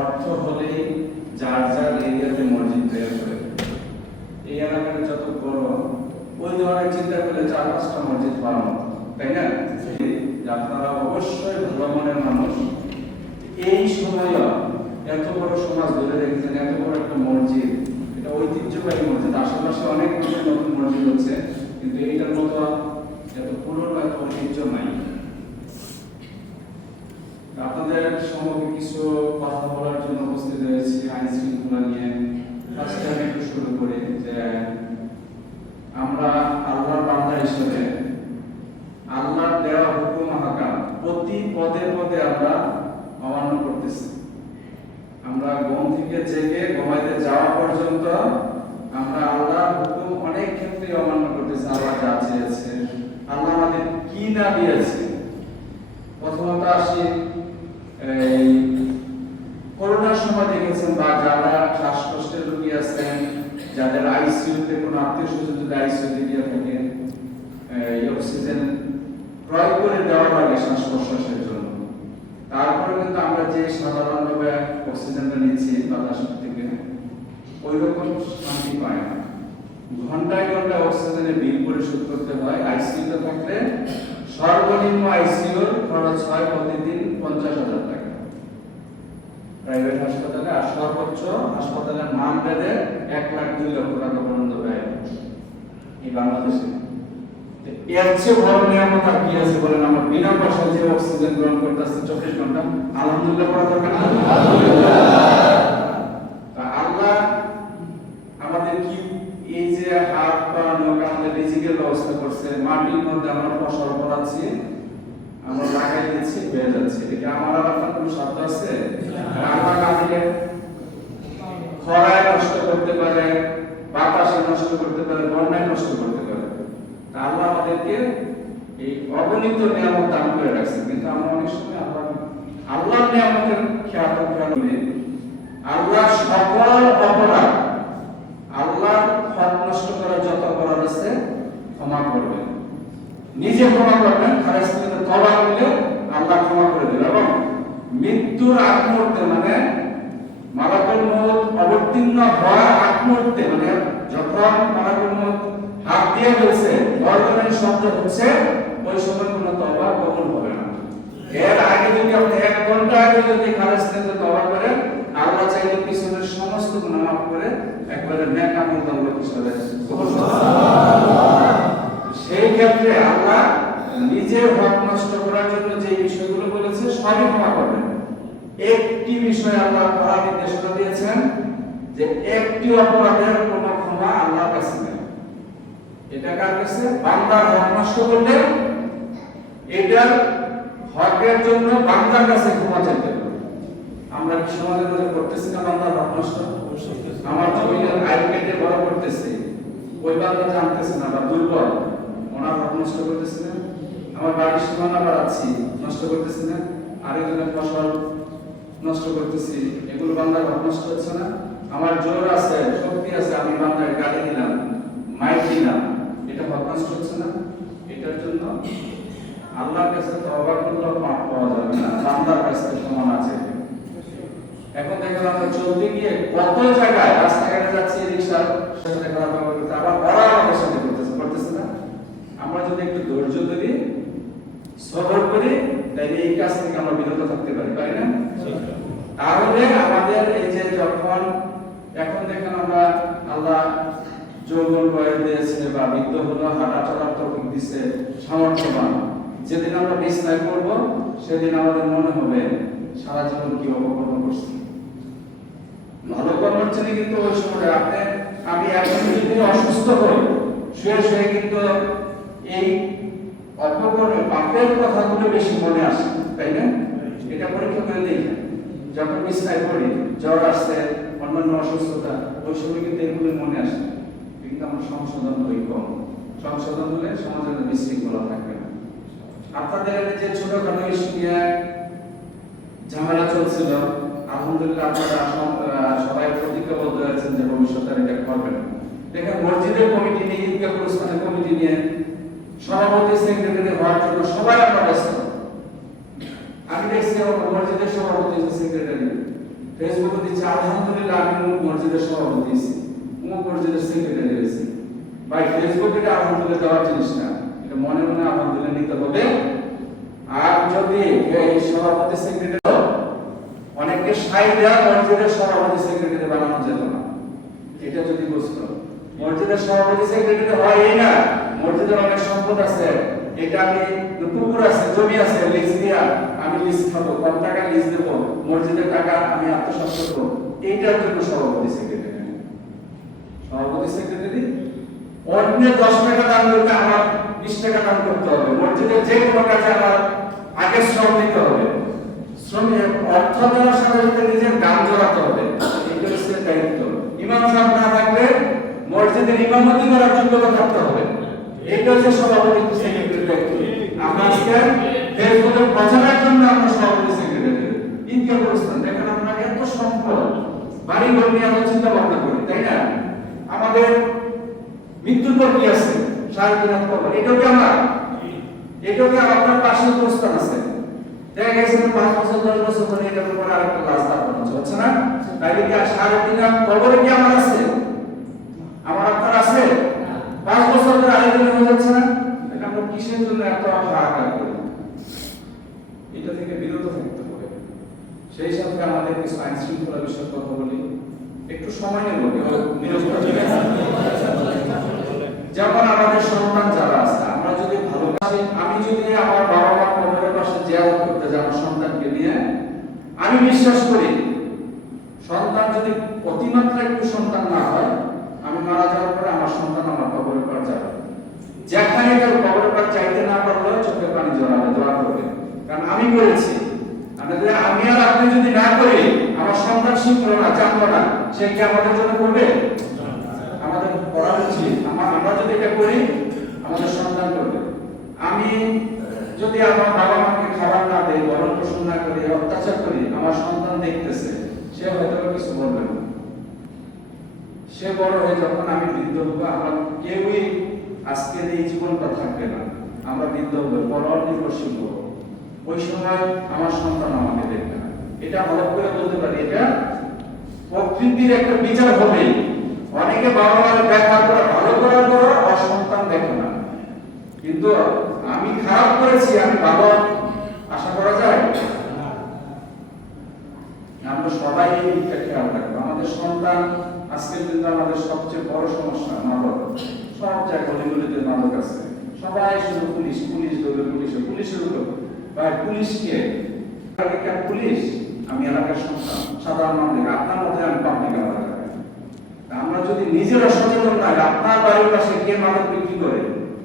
অর্থ হলেই যার যার এরিয়াতে মসজিদ তৈরি করে। এই এলাকাটা যত বড়, ওই ধরনের চিন্তা করলে চার পাঁচটা মসজিদ পাওয়া তাই না? আপনারা অবশ্যই ভালো মনের মানুষ। এই সময় এত বড় সমাজ ধরে রেখেছেন, এত বড় একটা মসজিদ এটা ঐতিহ্যবাহী মসজিদ। আশেপাশে অনেক নতুন মসজিদ হচ্ছে, কিন্তু এইটার মতো এত পুরনো এত ঐতিহ্য নাই। আপনাদের সম্পর্কে কিছু কথা বলার জন্য উপস্থিত হয়েছি, আইন শৃঙ্খলা নিয়ে। ফার্স্টে আমি একটু শুরু করি যে, আমরা আল্লাহর বান্দা হিসেবে আল্লাহর দেওয়া হুকুম হাকাম প্রতি পদে পদে আমরা অমান্য করতেছি। আমরা ঘুম থেকে জেগে ঘুমাইতে যাওয়া পর্যন্ত আমরা আল্লাহর হুকুম অনেক ক্ষেত্রে অমান্য করতেছি, আল্লাহ যা চেয়েছে, আল্লাহ আমাদের কি না দিয়েছে। প্রথমত আসি এই করোনার সময় দেখেছেন বা যারা শ্বাসকষ্টের রোগী আছেন, যাদের আইসিইউতে কোনো আত্মীয় স্বজন যদি আইসিইউতে গিয়ে থাকে এই অক্সিজেন ক্রয় করে দেওয়া লাগে শ্বাস প্রশ্বাসের জন্য। তারপরে কিন্তু আমরা যে সাধারণভাবে অক্সিজেনটা নিচ্ছি বাতাস থেকে ওই রকম শান্তি পাই না। ঘন্টায় ঘন্টায় অক্সিজেনের বিল পরিশোধ করতে হয়। আইসিইউতে থাকলে সর্বনিম্ন আইসিইউর খরচ হয় প্রতিদিন পঞ্চাশ হাজার টাকা। প্রাইভেট হাসপাতালে আর সর্বোচ্চ হাসপাতালের নাম বেঁধে এক লাখ দুই লক্ষ টাকা পর্যন্ত ব্যয় এই বাংলাদেশে। এর চেয়ে বড় নিয়ামত আর কি আছে বলেন? আমার বিনা পয়সায় যে অক্সিজেন গ্রহণ করতেছে চব্বিশ ঘণ্টা, আলহামদুলিল্লাহ পড়া দরকার আল্লাহ আমাদের কি এই যে হাত পা নখ আমাদের রিজিকের ব্যবস্থা করছে, মাটির মধ্যে আমরা ফসল ফলাচ্ছি আমরা লাগাই দিচ্ছি হয়ে যাচ্ছে। এটা আমার আর আপনার কোনো শব্দ আছে? আল্লাহ না দিলে খরায় নষ্ট করতে পারে বাতাসে নষ্ট করতে পারে বন্যায় নষ্ট করতে পারে। আল্লাহ আমাদেরকে এই অগণিত নিয়ামত দান করে রাখছে। কিন্তু আমরা অনেক সময় আল্লাহ আল্লাহর নিয়ামতের খেয়াল খেয়াল নেই আল্লাহ সকল অপরাধ আল্লাহর হক নষ্ট করার যত অপরাধ আছে ক্ষমা করবেন নিজে ক্ষমা করবেন খারেজ থেকে তবা করলে আল্লাহ ক্ষমা করে দেবেন এবং মৃত্যুর আগ মুহূর্তে মানে মালাকুল মউত অবতীর্ণ হওয়ার আগ মুহূর্তে মানে যখন মালাকুল মউত হাত দিয়ে ফেলছে গর্জনের শব্দ হচ্ছে, ওই সময় কোনো তবা কবুল হবে না। এর আগে যদি আপনি এক ঘণ্টা আগে যদি খারেজ থেকে তবা করেন, আল্লাহ চাইলে পিছনের সমস্ত গুনাহ মাফ করে একবারে নেক আমল দৌলত হিসাবে সেই ক্ষেত্রে আল্লাহ নিজের হক নষ্ট করার জন্য যে বিষয়গুলো বলেছে, সবই ক্ষমা করবেন। একটি বিষয় আল্লাহ কড়া নির্দেশনা দিয়েছেন? যে একটি অপরাধের কোনো ক্ষমা আল্লাহর কাছে নেই। এটা কার কাছে? বান্দার হক নষ্ট করলে এটার হকের জন্য বান্দার কাছে ক্ষমা চাইতে আমরা কি সমাজের মধ্যে করতেছি না বান্দার হক নষ্ট? আমার জমিনের আইন কেটে বড় করতেছি। ওই বান্দা জানতেছে না, বা দুর্বল। ওনার হক নষ্ট করতেছে না। আমার বাড়ির সীমানা বাড়াচ্ছি, নষ্ট করতেছি না। আরেকজনের ফসল নষ্ট করতেছি, এগুলো বান্দার হক নষ্ট হচ্ছে না। আমার জোর আছে, শক্তি আছে, আমি বান্দার গালি দিলাম মাইক দিলাম, এটা হক নষ্ট হচ্ছে না। এটার জন্য আল্লাহর কাছে তওবা করলেও মাফ পাওয়া যাবে না, বান্দার কাছে সমান আছে। এখন দেখেন আমরা চলতে গিয়ে কত জায়গায় রাস্তাঘাটে যাচ্ছি, রিক্সার সাথে খারাপ করতে, আবার ওরা আমাদের সাথে করতেছে করতেছে না। আমরা যদি একটু ধৈর্য ধরি, সবর করি, তাইলে এই কাজ থেকে আমরা বিরত থাকতে পারি পারি না? তাহলে আমাদের এই যে যখন, এখন দেখেন আমরা আল্লাহ যৌবন বয়স দিয়েছে বা বৃদ্ধ হলো হাঁটা চলার তৌফিক দিছে, সামর্থ্যবান। যেদিন আমরা বিছনায় করব, সেদিন আমাদের মনে হবে সারা জীবন কি অপকর্ম করছি। ভালো কর্ম হচ্ছে কিন্তু ওই সময় আপনি, আমি এখন যদি অসুস্থ হই, শুয়ে শুয়ে কিন্তু এই অপকর্ম পাপের কথাগুলো বেশি মনে আসে, তাই না? এটা পরীক্ষা করে দেখেন যখন বিছনায় পড়ি, জ্বর আসছে, অন্যান্য অসুস্থতা, ওই সময় কিন্তু এগুলো মনে আসে। কিন্তু আমার সংশোধন হই কম। সংশোধন হলে সমাজের বিশৃঙ্খলা থাকবে আপনাদের যে ছোটখাটো ইস্যু নিয়ে ঝামেলা চলছিল, আলহামদুলিল্লাহ আপনারা সবাই প্রতিজ্ঞাবদ্ধ আছেন যে ভবিষ্যতে এটা করবেন দেখেন, মসজিদের কমিটি নিয়ে ঈদগাহ কমিটি নিয়ে সভাপতি, সেক্রেটারি হওয়ার জন্য সবাই আমরা ব্যস্ত। আমি দেখছি আমার মসজিদের সভাপতি সেক্রেটারি ফেসবুকে দিচ্ছে, আলহামদুলিল্লাহ, আমি মসজিদের সভাপতি হয়েছি। অমুক মসজিদের সেক্রেটারি হয়েছি। ভাই ফেসবুকে এটা আলহামদুলিল্লাহ দেওয়ার জিনিস না। এটা মনে মনে আলহামদুলিল্লাহ নিতে হবে। আর যদি এই সভাপতি সেক্রেটারি অনেকে সাইডা মসজিদের সভাপতি সেক্রেটারি বানানো যেত না। এটা যদি বুঝতো। মসজিদের সভাপতি সেক্রেটারি হয় না। মসজিদের অনেক সম্পদ আছে। এটা আমি পুকুর আছে, জমি আছে লিজ দিয়া আমি লিজ খাব, কম টাকা লিজ দেব, মসজিদের টাকা আমি আত্মসাৎ করব। এইটার জন্য সভাপতি সেক্রেটারি সভাপতি সেক্রেটারি অন্য দশ টাকা দান করতে আমার বিশ টাকা দান করতে হবে। মসজিদের যে কোনো কাজে আমার আগে শ্রম দিতে হবে। শ্রমিক অর্থ দেওয়ার সাথে সাথে নিজের গান জড়াতে হবে। এটা হচ্ছে দায়িত্ব। ইমাম সাহেব না থাকলে মসজিদের ইমামতি করার যোগ্যতা থাকতে হবে। এটা হচ্ছে সভাপতি আজকে ফেসবুকে প্রচারের জন্য আমরা সভাপতি সেক্রেটারি ইনকাম অবস্থান দেখেন আমরা এত সম্পদ বাড়ি ঘর নিয়ে আমরা চিন্তা ভাবনা করি তাই না? আমাদের মৃত্যুর পর কি আছে? শারীরিক কবর এটাও কি আমার? এটাও কি আপনার পাশে প্রস্তাব আছে। দেখা গেছে পাঁচ বছর দশ বছর পরে এটার উপর আরেকটা লাশ দাফন হচ্ছে না? তাইলে কি আর সাড়ে তিন কবরে কি আমার আছে? আমার আপনার আছে? পাঁচ বছর ধরে আরেকজন হয়ে যাচ্ছে না? এটা আমরা কিসের জন্য এত হাহাকার করি? এটা থেকে বিরত থাকতে হবে। সেই সাথে আমাদের আইন শৃঙ্খলা বিষয়ে কথা বলি। একটু সময় নেব। যেমন আমাদের সন্তান যারা আছে, আমরা যদি ভালো আমি যদি আমার বাবা মা কবরের পাশে জিয়ারত করতে যাই আমার সন্তানকে নিয়ে, আমি বিশ্বাস করি, সন্তান যদি অতিমাত্রা একটু সন্তান না হয়, আমি মারা যাওয়ার পরে আমার সন্তান আমার কবরের পার যাবে। যেখানে কবরের পার চাইতে না পারলে চোখে পানি জড়াবে, দোয়া করবে কারণ আমি করেছি। আমি আর আপনি যদি না করি, আমার সন্তান শিখলো না, জানলো না, সে কি আমাদের জন্য করবে? আমাদের করা উচিত। আমার যদি এটা করি, আমাদের সন্তান করবে। আমি যদি আমার বাবা মাকে খাবার না দেই, বরণ পোষণ না করি, অত্যাচার করি, আমার সন্তান দেখতেছে, সে হয়তো কিছু বলবে না। সে বড় হয়ে যখন আমি বৃদ্ধ হব, আমার কেউই আজকের এই জীবনটা থাকবে না। আমরা বৃদ্ধ হব বড় নির্ভরশীল হব। ওই সময় আমার সন্তান আমাকে দেখবে না। এটা হলপ করে বলতে পারি, এটা প্রকৃতির একটা বিচার হবেই অনেকে বাবা মার দেখা করে, ভালো করার পর অসন্তান দেখে না। কিন্তু আমি খারাপ করেছি, আমি ভালো, আশা করা যায়? আমরা সবাই এই দিকটা খেয়াল রাখব। আমাদের সন্তান আজকের কিন্তু আমাদের সবচেয়ে বড় সমস্যা, মাদক। সব জায়গায় গলিগুলিতে মাদক আছে। সবাই শুধু পুলিশ পুলিশ দৌড়ে পুলিশে, পুলিশের উপর ভাই পুলিশকে পুলিশ? আমি এলাকার সন্তান, সাধারণ নাগরিক আপনার মধ্যে আমি পাবলিক আমরা যদি নিজেরা সচেতন নাই আপনার বাড়ির পাশে কে মাদক বিক্রি করে,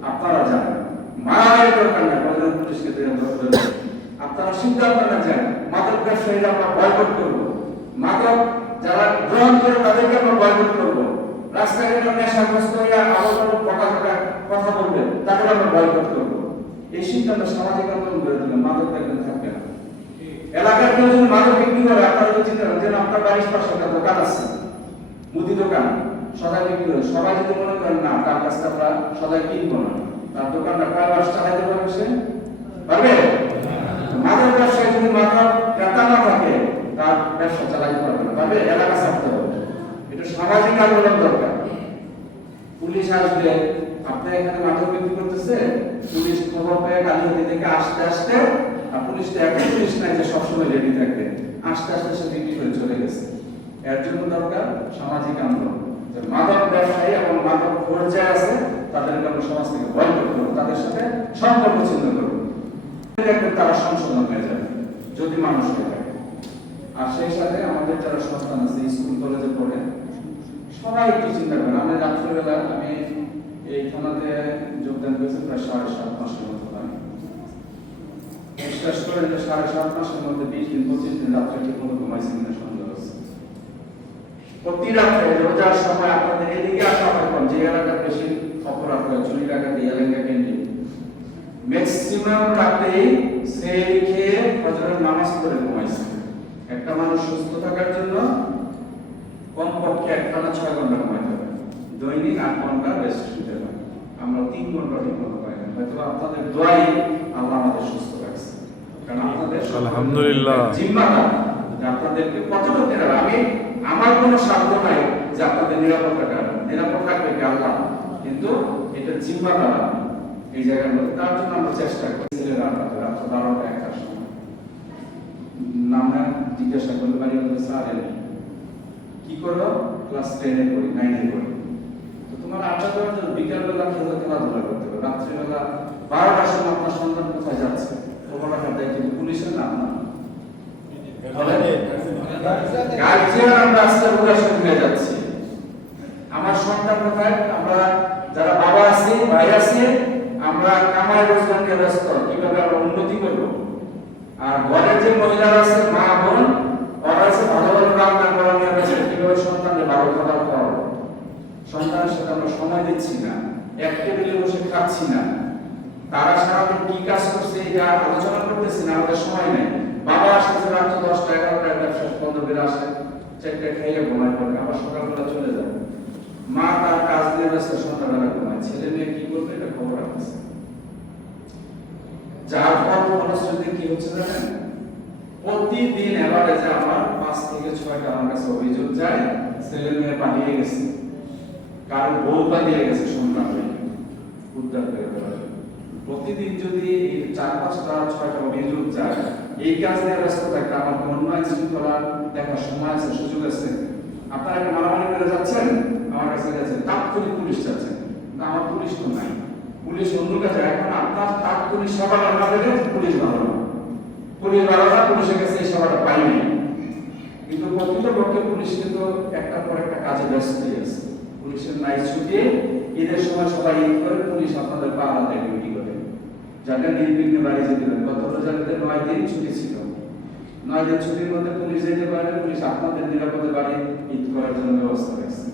আপনারা জানেন। দরকার না পুলিশকে আপনারা সিদ্ধান্ত না যান মাদক ব্যবসায়ীরা আমরা বয়কট করব। মাদক যারা গ্রহণ করে, তাদেরকে আমরা বয়কট করব। রাস্তাঘাটে নেশাগ্রস্ত হয়ে কথা বলবে তাদের আমরা বয়কট করব। এই সিদ্ধান্ত সামাজিক আন্দোলন করে দিলাম, মাদক একদম থাকবে না। এলাকার কেউ যদি মাদক বিক্রি করে আপনারা তো চিন্তা করেন আপনার বাড়ির পাশে একটা দোকান আছে, মুদি দোকান, সদাই বিক্রি করে। সবাই যদি মনে করেন, না, তার কাছে আমরা সদাই কিনবো না। তার দোকানটা কয় মাস চালাইতে পারবে সে? পারবে? মাদক ব্যবসায় যদি মাদক ক্রেতা না থাকে, তার ব্যবসা চালাইতে পারবে না। পারবে? এলাকা ছাড়তে হবে। এটা সামাজিক আন্দোলন দরকার। পুলিশ আসবে আপনি এখানে মাদক বিক্রি করতেছে, পুলিশ খবর পেয়ে গালিহাতি থেকে আসতে আসতে, আর পুলিশ তো একটা পুলিশ নাই যে সবসময় রেডি থাকবে। আস্তে আস্তে সে বিক্রি করে চলে গেছে। এর জন্য দরকার সামাজিক আন্দোলন। যে মাদক ব্যবসায়ী এবং মাদক পর্যায়ে আছে তাদেরকে আমরা সমাজ থেকে বয়কট করব তাদের সাথে সম্পর্ক ছিন্ন করব দেখবেন তারা সংশোধন হয়ে যাবে, যদি মানুষ হয়ে থাকে। আর সেই সাথে আমাদের যারা সন্তান আছে, স্কুল, কলেজে পড়ে, সবাই একটু চিন্তা করেন। আমি রাত্রিবেলা, আমি এই থানাতে যোগদান করেছি প্রায় সাড়ে সাত মাসের মতো বিশ্বাস করেন যে সাড়ে সাত মাসের মধ্যে বিশ দিন, পঁচিশ দিন রাত্রে ঠিক মতো সন্দেহ আছে? প্রতি রাত্রে রোজার সময় আপনাদের এদিকে আসা যে এলাকার বেশি অপরাধ হয়, চুরি ডাকাতি, এলাকা কেন্দ্রিক। ম্যাক্সিমাম রাতেই সেই খেয়ে ফজরের নামাজ পড়ে ঘুমাইছে। একটা মানুষ সুস্থ থাকার জন্য কমপক্ষে একটানা ছয় ঘণ্টা ঘুমাইতে হবে দৈনিক আট ঘণ্টা রেস্ট নিতে হবে আমরা তিন ঘণ্টা ঠিক মতো পাই না। হয়তো আপনাদের দোয়াই আল্লাহ আমাদের সুস্থ রাখছে। কারণ আপনাদের আলহামদুলিল্লাহ। জিম্মাদার। যে আপনাদেরকে আমি আমার কোনো নাই যে আপনাদের নিরাপদ রাখার নিরাপদ রাখবে কি আল্লাহ? কিন্তু এটা জিম্মাদার। এই জায়গার মধ্যে তার জন্য আমরা চেষ্টা করি। ছেলেরা রাত্র বারোটা একটার সময়। নামে জিজ্ঞাসা করলে বাড়ি বলে স্যার কি করো? ক্লাস টেনে পড়ি নাইনে তো তোমার আড্ডা দেওয়ার জন্য বিকালবেলা খেলা বারোটার সময় আপনার সন্তান আমরা সন্তান কোথায়? আমরা যারা বাবা আছি, ভাই আছি, আমরা কামাই রোজগার নিয়ে ব্যস্ত, কীভাবে আমরা উন্নতি করব? আর ঘরের যে মহিলারা আছে, মা, বোন, ওরা আছে ভালো ভালো রান্না করা নিয়ে কীভাবে সন্তানকে ভালো খাবার সন্তানের সাথে আমরা সময় দিচ্ছি না, এক টেবিলে বসে খাচ্ছি না। তারা সারাদিন কি কাজ করছে এটা আলোচনা করতেছি না, আমাদের সময় নেই। বাবা আসতেছে রাত দশটা, এগারোটা ব্যবসা বন্ধ করে আসে। চারটে খাইয়ে ঘুমায় পড়ে, আবার সকালবেলা চলে যায়। মা তার কাজ নিয়ে ব্যস্ত, সন্ধ্যাবেলা ঘুমায়। ছেলে মেয়ে কি করবে এটা খবর রাখতেছে। যার ফল ফলশ্রুতি কি হচ্ছে জানেন? প্রতিদিন এভারেজে আমার পাঁচ থেকে ছয়টা আমার কাছে অভিযোগ যায়, ছেলে মেয়ে পালিয়ে গেছে। কারণ বউ পালিয়ে গেছে সন্তান উদ্ধার করে প্রতিদিন যদি চার পাঁচটা, ছয়টা যায়, এই কাজ নিয়ে ব্যস্ত থাকতে আমার অন্য দেখার সময় আছে, সুযোগ আছে। আপনারা কি মারামারি করে যাচ্ছেন? আমার কাছে যাচ্ছেন তাৎক্ষণিক পুলিশ যাচ্ছেন না, আমার পুলিশ তো নাই। পুলিশ অন্য কাছে এখন আপনার তাৎক্ষণিক পুলিশ ভালো না। পুলিশ ভালো না, পুলিশের কাছে এই সেবাটা পাইনি। কিন্তু প্রকৃতপক্ষে পুলিশ কিন্তু একটা পর একটা কাজে ব্যস্তই আছে। পুলিশের নাইট ছুটি ঈদের সময় সবাই ঈদ করে, পুলিশ আপনাদের পাহাড় দেয় ডিউটি করে। যাকে নির্বিঘ্নে বাড়ি যেতে পারে। গত রোজাতে নয় দিন ছুটি ছিল। নয় দিন ছুটির মধ্যে পুলিশ যেতে পারে, পুলিশ আপনাদের নিরাপদে বাড়ি ঈদ করার জন্য ব্যবস্থা রাখছে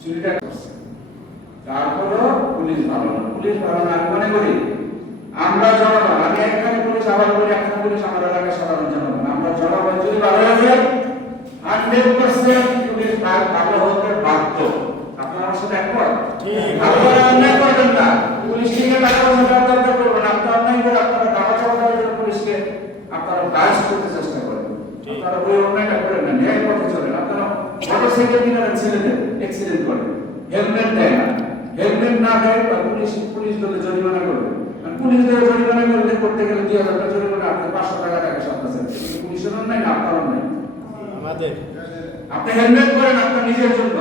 চুরিটা করছে। তারপরও পুলিশ ভালো না। পুলিশ ভালো না, আমি মনে করি আমরা জনগণ, আমি এখানে পুলিশ, আবার বলি এখানে পুলিশ, আমার এলাকার সাধারণ জনগণ। আমরা জনগণ যদি ভালো যাই হান্ড্রেড পার্সেন্ট পুলিশ ভালো হতে বাধ্য আপনার আমার সাথে একমত আপনারা অন্যায় করবেন না। পুলিশ থেকে টাকা পয়সা দরকার করবেন আপনারা অন্যায় করে আপনারা দাবা চাওয়া দেওয়ার জন্য পুলিশকে আপনারা বাইশ করতে চেষ্টা করেন। আপনারা ওই অন্যায়টা করেন না ন্যায় পথে চলেন। আপনারা মোটরসাইকেল কিনারেন ছেলেদের অ্যাক্সিডেন্ট করে হেলমেট দেয় না। হেলমেট না দেয় বা পুলিশ পুলিশ দলে জরিমানা করবে। পুলিশ দলে জরিমানা করলে করতে গেলে দুই হাজার টাকা জরিমানা আপনি পাঁচশো টাকা টাকা সামনে পুলিশের অন্যায় না আপনার অন্যায়। আমাদের। আপনি হেলমেট পরেন আপনার নিজের জন্য।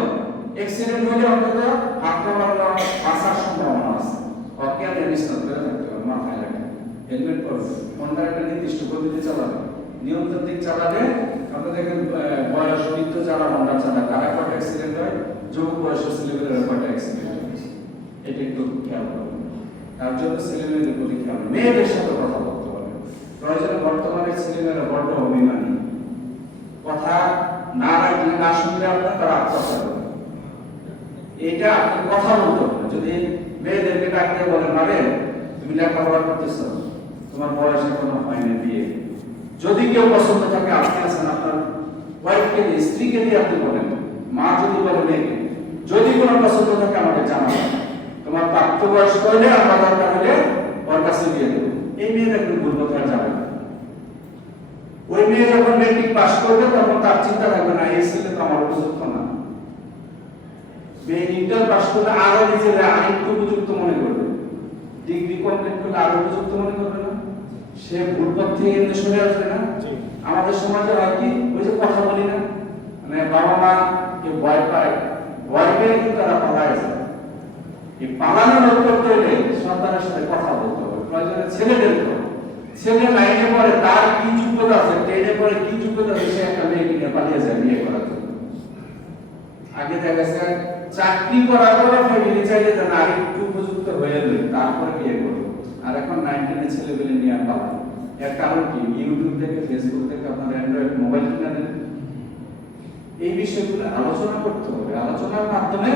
অ্যাক্সিডেন্ট হলে অন্তত হাত কামানো বাঁচার সম্ভাবনা আছে। অজ্ঞানে বিস্তার করে থাকতে হবে, মাথায় রাখেন হেলমেট পরবেন কোনটা একটা নির্দিষ্ট গতিতে চালাবে। নিয়ন্ত্রণ দিক চালাবে। আপনি দেখেন বয়স, বৃদ্ধ যারা হন্ডা চালায়, তারা কটা অ্যাক্সিডেন্ট হয়? যুবক বয়সের ছেলেমেয়েরা কটা অ্যাক্সিডেন্ট হয়? এটা একটু খেয়াল করবেন তার জন্য ছেলেমেয়েদের প্রতি খেয়াল মেয়েদের সাথে কথা বলতে হবে। প্রয়োজনে বর্তমানে ছেলেমেয়েরা বড্ড অভিমানী। কথা না রাখলে না শুনলে আপনার তারা আত্মহত্যা করবে এটা কথা বলতে হবে যদি মেয়েদেরকে ডাকতে বলেন আরে তুমি লেখাপড়া করতেছো, তোমার বয়স এখনও হয়নি বিয়ে। যদি কেউ পছন্দ থাকে আপনি আছেন আপনার ওয়াইফকে দিয়ে, স্ত্রীকে দিয়ে আপনি বলেন, মা যদি বলে মেয়েকে, যদি কোনো পছন্দ থাকে আমাকে জানাবেন তোমার প্রাপ্তবয়স্ক হলে আমরা দরকার হলে ওর কাছে দিয়ে দেবো। এই মেয়েদের একটু ভুল কোথায় যাবে। ওই মেয়ে যখন মেট্রিক পাশ করবে, তখন তার চিন্তা থাকবে না, এই ছেলে তো আমার উপযুক্ত না। মেয়ে ইন্টার পাস করলে আরও নিজেরা আরেকটু উপযুক্ত মনে করবে। ডিগ্রি কমপ্লিট করলে আরও উপযুক্ত মনে করবে না? সে ভুল পথ থেকে এমনি সরে আসবে না? আমাদের সমাজে হয় কি ওই যে কথা বলি না মানে বাবা মা ভয় পায় ভয় পেয়ে কিন্তু তারা পালায় যায়। এই পালানো রোধ করতে হলে সন্তানের সাথে কথা বলতে হবে। প্রয়োজনে ছেলেদেরকে হবে। ছেলে লাইনে পড়ে তার কি যোগ্যতা আছে? পড়ে কি যোগ্যতা আছে? সে একটা মেয়েকে নিয়ে পালিয়ে যায় বিয়ে করার জন্য। আগে দেখা গেছে চাকরি করার পরে ফ্যামিলি চাইলে যে নারী একটু উপযুক্ত হয়ে যাবে তারপরে বিয়ে করব। আর এখন নাইনটিনের ছেলে পেলে নিয়ে আর পালায় এর কারণ কি? ইউটিউব থেকে ফেসবুক থেকে আপনার অ্যান্ড্রয়েড মোবাইল কিনে দেন। এই বিষয়গুলো আলোচনা করতে হবে। আলোচনার মাধ্যমে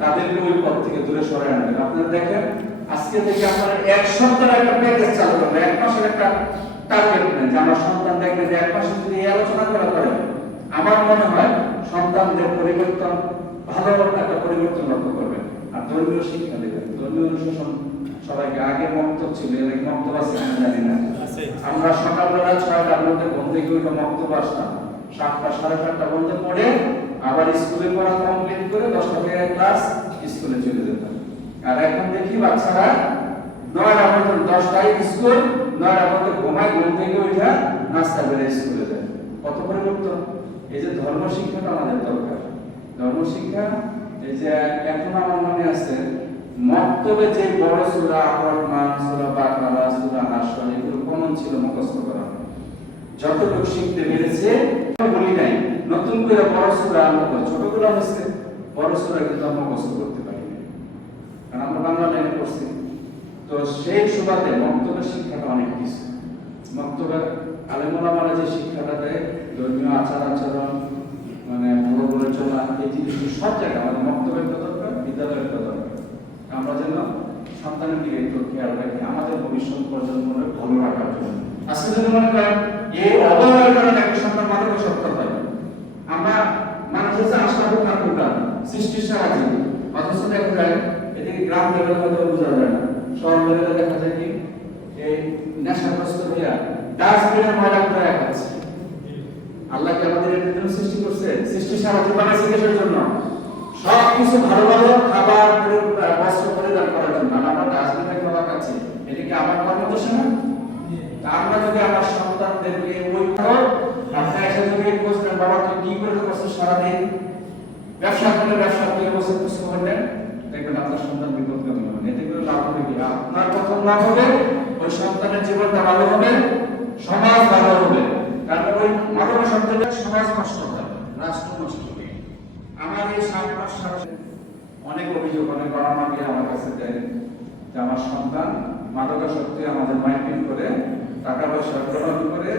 তাদেরকে ওই পথ থেকে দূরে সরে আনবেন আপনারা দেখেন, আজকে থেকে আপনারা এক সপ্তাহের একটা প্যাকেজ চালু করবেন। এক মাসের একটা টার্গেট নেন। যে আমার সন্তান দেখবে যে এক মাসে যদি এই আলোচনা করা করে আমার মনে হয় সন্তানদের পরিবর্তন ভালো একটা পরিবর্তন লক্ষ্য করবেন। আর ধর্মীয় শিক্ষা দেবেন। ধর্মীয় অনুশাসন সবাইকে আগে মক্তব ছিল আগে মক্তব আছে আমি জানি না আমরা সকালবেলা ছয়টার মধ্যে ঘুম থেকে উঠে মক্তব আসতাম সাতটা সাড়ে সাতটা পর্যন্ত পড়ে আবার স্কুলে পড়া কমপ্লিট করে দশটা থেকে ক্লাস স্কুলে চলে যেতাম। আর এখন দেখি বাচ্চারা নয়টা পর্যন্ত দশটায় স্কুল নয়টা পর্যন্ত ঘুমায় ঘুম থেকে উঠে নাস্তা করে স্কুলে যায়। কত পরিবর্তন? এই যে ধর্ম শিক্ষাটা আমাদের দরকার। ধর্ম শিক্ষা এই যে এখন আমার মনে আছে, মক্তবে যে বড় সূরা আর-রহমান সূরা বাকারা, সূরা হাসর এগুলো কমন ছিল মুখস্থ করা। যতটুকু শিখতে পেরেছে বলি নাই, নতুন করে বড় সূরা আরম্ভ ছোটগুলো হচ্ছে বড় সূরা কিন্তু আমরা মুখস্থ করতে পারি। কারণ আমরা বাংলা লাইনে পড়ছি। তো সেই সুবাদে মক্তবের শিক্ষাটা অনেক কিছু। মক্তবের আলেমুলামারা যে শিক্ষাটা দেয়, ধর্মীয় আচার আচরণ মানে বড় বড় চলা এই জিনিসগুলো সব জায়গায়, আমাদের মক্তবের তো দরকার, বিদ্যালয়ের দরকার। আমরা যেন সন্তানের দিকে একটু খেয়াল রাখি, আমাদের ভবিষ্যৎ প্রজন্মের ভালো রাখার জন্য। আজকে যদি মনে করেন, এই অবহেলার কারণে একটা সন্তান মাদক সত্য হয়। আমরা মানুষ হচ্ছে আশা হোক না হোক সৃষ্টির সাহায্যে। অথচ দেখা যায়, এদিকে গ্রাম লেভেল হয়তো বোঝা যায় না। শহর লেভেলে দেখা যায় কি, এই নেশাগ্রস্ত হইয়া ডাস্টবিনের ময়লা করে রাখাচ্ছে আল্লাহ কি আমাদের জন্য সৃষ্টি করছে? সৃষ্টি জন্য? সব কিছু খাবার বস্ত্র পরিধান করার জন্য। আমরা ডাস্টবিনে খাওয়া খাচ্ছি এটা কি আমার কর্মদোষ না? আমরা যদি আমার সন্তানদেরকে ওই আপনি যদি বাবা তুই কি করে সারাদিন? ব্যবসা করলে ব্যবসা করে বসে করলেন, দেখবেন আপনার সন্তান বিপদগামী হবে এতে করে লাভ হবে কি? আপনার প্রথম লাভ হবে, ওই সন্তানের জীবনটা ভালো হবে, সমাজ ভালো হবে। কারণ ওই সন্তানের সমাজ নষ্ট হবে রাষ্ট্র নষ্ট হবে আমার এই সাত অনেক অভিযোগ, অনেক বাবা মা গিয়ে আমার কাছে দেয় যে আমার সন্তান মাদকাসক্তি আমাদের মাইন্ডিং করে, টাকা পয়সা গ্রহণ করে,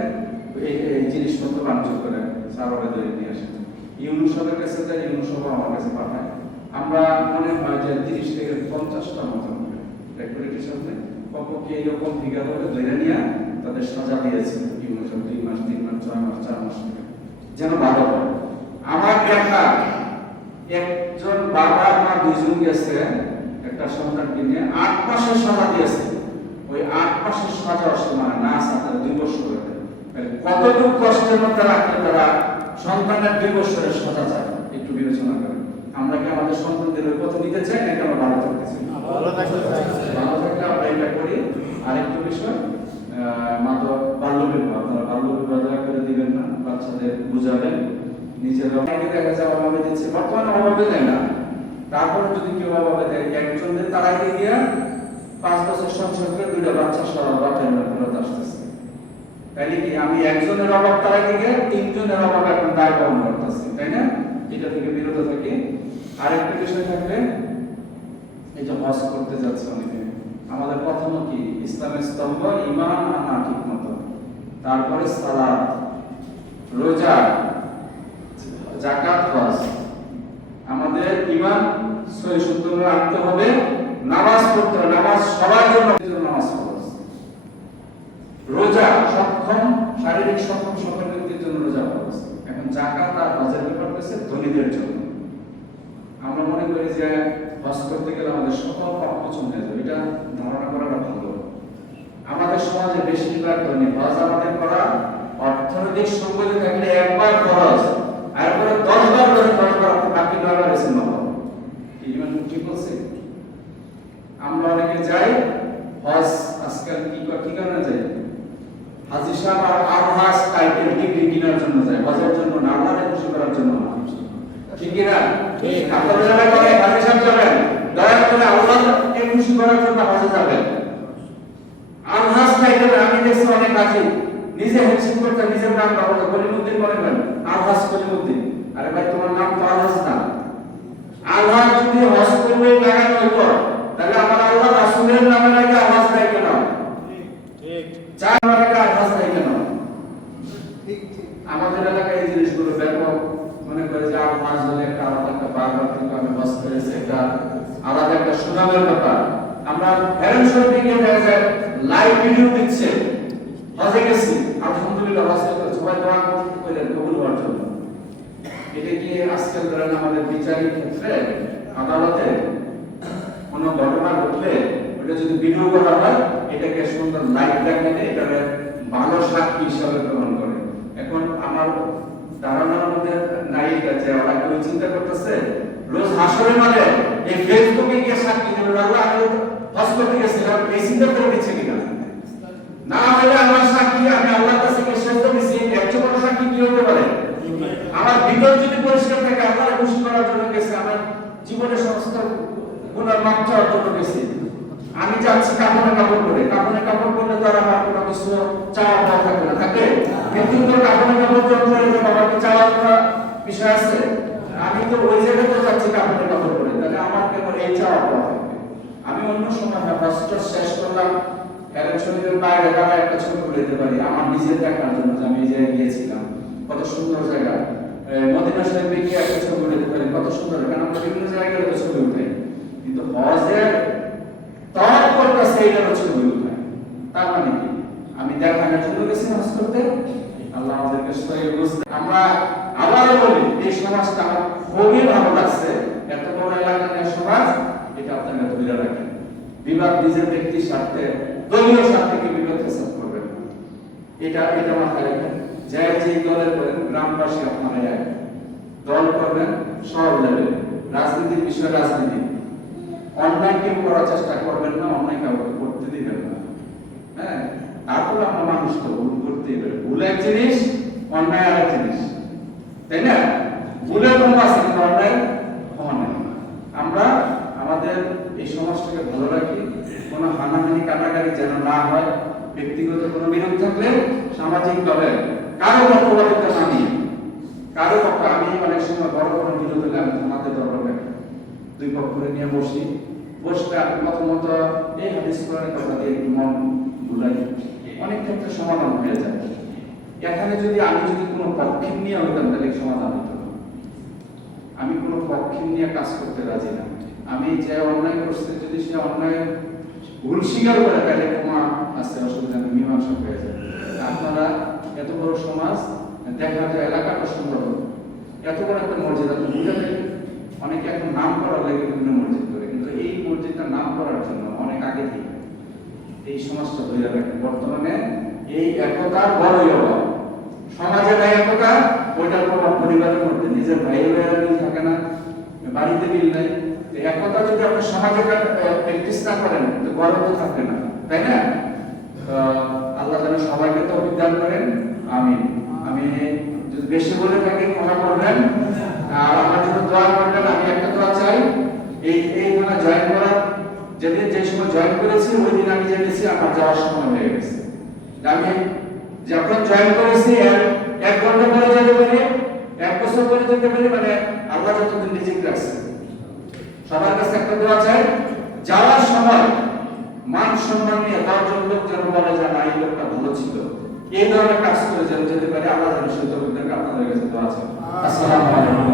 এই জিনিসপত্র বাণিজ্য করে, সাগরে ধরে নিয়ে আসে। ইউনুসবের কাছে যায় ইউনুসব আমার কাছে পাঠায়। আমরা মনে হয় যে তিরিশ থেকে পঞ্চাশটা মতো রেগুলেটির সামনে কমপক্ষে এইরকম ফিগার হলে ধরে নিয়ে তাদের সাজা দিয়েছে। ইউনুসব দুই মাস তিন মাস ছয় মাস চার মাস যেন ভালো হয়। আমার দেখা একজন বাবা মা দুইজন গেছে একটা সন্তানকে নিয়ে আট মাসের সাজা দিয়েছে। ওই আট মাসের সাজা অসীমায় না সাথে দুই বছর কতটুকু কষ্টের মধ্যে রাখলে তারা সন্তানের দুই বছরের সাজা চায়? একটু বিবেচনা করেন। আমরা কি আমাদের সন্তানদের ওই পথে নিতে চাই নাকি আমরা ভালো থাকতে চাই? ভালো থাকতে আমরা এটা করি। আরেকটু বিষয় মাদক বিবাহ আপনারা করে দিবেন না, বাচ্চাদের বুঝাবেন দেখা যায় অভাবে দিচ্ছে, বর্তমানে অভাবে দেয় না। তারপরে যদি কেউ অভাবে দেয় পাঁচ বছর করে দুইটা বাচ্চা ফেরত আসতেছে? আমি একজনের অভাব গিয়ে তিনজনের অভাব এখন দায় বহন করতেছি, তাই না? এটা থেকে বিরত থাকি। বিষয় যে হজ করতে যাচ্ছে অনেকে। আমাদের প্রথম কি? ইসলামের স্তম্ভ ইমান আনা। তারপরে সালাত, রোজা জাকাত হজ। আমাদের ইমান সহি রাখতে হবে, নামাজ পড়তে হবে, নামাজ সবার জন্য নামাজ ফরজ রোজা সক্ষম, শারীরিক সক্ষম সকল ব্যক্তির জন্য রোজা ফরজ এখন জাকাত আর হজের ব্যাপার হচ্ছে ধনীদের জন্য। আমরা মনে করি যে হজ করতে গেলে আমাদের সকল পাপ মোচন হয়ে যাবে। এটা ধারণা করাটা ভালো। আমাদের সমাজে বেশিরভাগ ধনী হজ আমাদের করা অর্থনৈতিক সম্পদে থাকলে একবার খরচ আর পরে দশ বার করে খরচ করা বাকি এসে নব কি বলছে? আমরা অনেকে যাই হজ আজকাল কি কর- কি কারণে যাই? হাজি সাহেব আর টাইটেল ডিগ্রি কেনার জন্য যায় হজের জন্য না আল্লাহকে খুশি করার জন্য। ঠিক না ঠিক। আপনাদের এলাকায় হাজি সাহেব যাবেন দয়া করে আল্লাহকে খুশি করার জন্য Ele vai, vai. গেছি, আলহামদুলিল্লাহ সবাই দোয়া করে কবুল হওয়ার জন্য। এটা কি আজকাল ধরেন আমাদের বিচারিক ক্ষেত্রে আদালতে ঘটনা ঘটলে যদি করা হয়, এটাকে সুন্দর দেখাতে এটাকে ভালো সাক্ষী হিসাবে গ্রহণ করে। এখন আমার ধারণার মধ্যে নাই যে ওরা কেউ চিন্তা করতেছে, রোজ হাসরে মানে এই ফেসবুকে গিয়ে সাক্ষী দেবে আমি এই চিন্তা করে দিচ্ছে কিনা? না হলে আমার সাক্ষী, আমি আল্লাহর কাছে গিয়ে সেজদা দিছি এর বড় সাক্ষী কি হতে পারে? আমার ভিতর যদি পরিষ্কার থাকে, আল্লাহর খুশি করার জন্য গেছে, আমার জীবনের সমস্ত গুণার চাওয়ার জন্য গেছি। আমি যাচ্ছি কাপড়ে কাপড় করে কাপড়ে কাপড় করলে তো আর আমার কোনো কিছু চাওয়া পাওয়া থাকবে না। থাকে? কিন্তু তো কাপড়ে কাপড় যখন করে যে বাবাকে চাওয়া করা বিষয় আছে? আমি তো ওই জায়গাতে যাচ্ছি কাপড়ে কাপড় করে তাহলে আমার কেবল এই চাওয়া পাওয়া থাকবে। আমি অন্য সময় ফার্স্টটা শেষ করলাম। ক্যারেট শরীরের বাইরে দাঁড়া একটা ছবি তুলে দিতে পারি। আমার নিজের দেখার জন্য যে আমি এই জায়গায় গিয়েছিলাম। কত সুন্দর জায়গা। মদিনা শরীফে গিয়ে একটা ছবি তুলে দিতে পারি। কত সুন্দর। কারণ আমরা বিভিন্ন জায়গায় তো ছবি উঠাই। কিন্তু হজের তর করতেছে এইটারও ছবি উঠাই। তার মানে কি? আমি দেখানোর জন্য গেছি হজ করতে আল্লাহ আমাদেরকে সবাই বুঝতে আমরা আবারও বলি, এই সমাজটা আমার খুবই ভালো লাগছে। এত বড় এলাকা সমাজ, এটা আপনাকে ধরে রাখেন। বিবাদ নিজের ব্যক্তির স্বার্থে দলীয় স্বার্থকে বিবাদ ফেসাদ করবেন। এটা এটা মাথায় রাখবেন। যে যে দলের করেন গ্রামবাসী আপনারা এক। দল করবেন, সব লেভেলে। রাজনীতির বিষয় রাজনীতি। অন্যায় কেউ করার চেষ্টা করবেন না, অন্যায় কাউকে করতে দিবেন না। হ্যাঁ? তারপর আমরা মানুষ তো ভুল করতেই পারে ভুল এক জিনিস, অন্যায় আর এক জিনিস। তাই না? ভুলের কোনো আছে, কিন্তু অন্যায় অনেক আমরা আমাদের এই সমাজটাকে ভালো রাখি কোনো হানাহানি কাটাকাটি যেন না হয়, ব্যক্তিগত কোনো বিরোধ থাকলে সামাজিকভাবে কারও পক্ষপাতিত্ব না কারও পক্ষ, আমি অনেক সময় বড় বড় বিরোধ হলে আমি থানাতে দরকার দুই পক্ষরে নিয়ে বসি। আমি প্রথমত এই হাদিস কোরআনের কথা দিয়ে একটু মন ভুলাই অনেক ক্ষেত্রে সমাধান হয়ে যায়। এখানে যদি আমি যদি কোনো পক্ষে নিয়ে হইতাম, তাহলে সমাধান হতো আমি কোনো পক্ষে নিয়ে কাজ করতে রাজি না। আমি যে অন্যায় করছে, যদি সে অন্যায় ভুল স্বীকার করে তাহলে ক্ষমা আছে, অসুবিধা নেই, মীমাংসা হয়ে যায়। আপনারা এত বড় সমাজ, দেখা যায় এলাকাটা সুন্দর এত বড় একটা মসজিদ আপনি বুঝে থাকেন অনেকে এখন নাম করার লাগে বিভিন্ন মসজিদ করে কিন্তু এই মসজিদটা নাম করার জন্য অনেক আগে থেকে এই সমাজটা ধরে রাখেন বর্তমানে এই একতার বড়ই অভাব। সমাজে নাই একতা, ওইটার প্রভাব পরিবারের মধ্যে। নিজের ভাই ভাইয়েরা থাকে না, বাড়িতে মিল নাই তো একতা যদি আপনি সমাজে প্র্যাকটিস না করেন, তো গর্ব থাকবে না, তাই না? আল্লাহ যেন সবাইকে তো অভিজ্ঞান করেন আমি আমি যদি বেশি বলে থাকি, ক্ষমা করবেন। আর আমার জন্য দোয়া করবেন, আমি একটা দোয়া চাই, এই এই ধরনের জয়েন করার যেদিন যে সময় জয়েন করেছি, ওই দিন আমি জেনেছি আমার যাওয়ার সময় হয়ে গেছে। আমি যখন জয়েন করেছি, এক- এক ঘণ্টা পরে যেতে পারি, এক বছর পরে যেতে পারি মানে আল্লাহ যতদিন নিজেকে রাখছে। সবার কাছে একটা দোয়া চাই যাওয়ার সময় মান সম্মান নিয়ে দশজন লোক যেন বলে যে, না, এই লোকটা ভালো ছিল এই ধরনের কাজ করে যেন যেতে পারে, আল্লাহ যেন সেই তৌফিক আপনাদের কাছে দোয়া চাই আসসালামু আলাইকুম।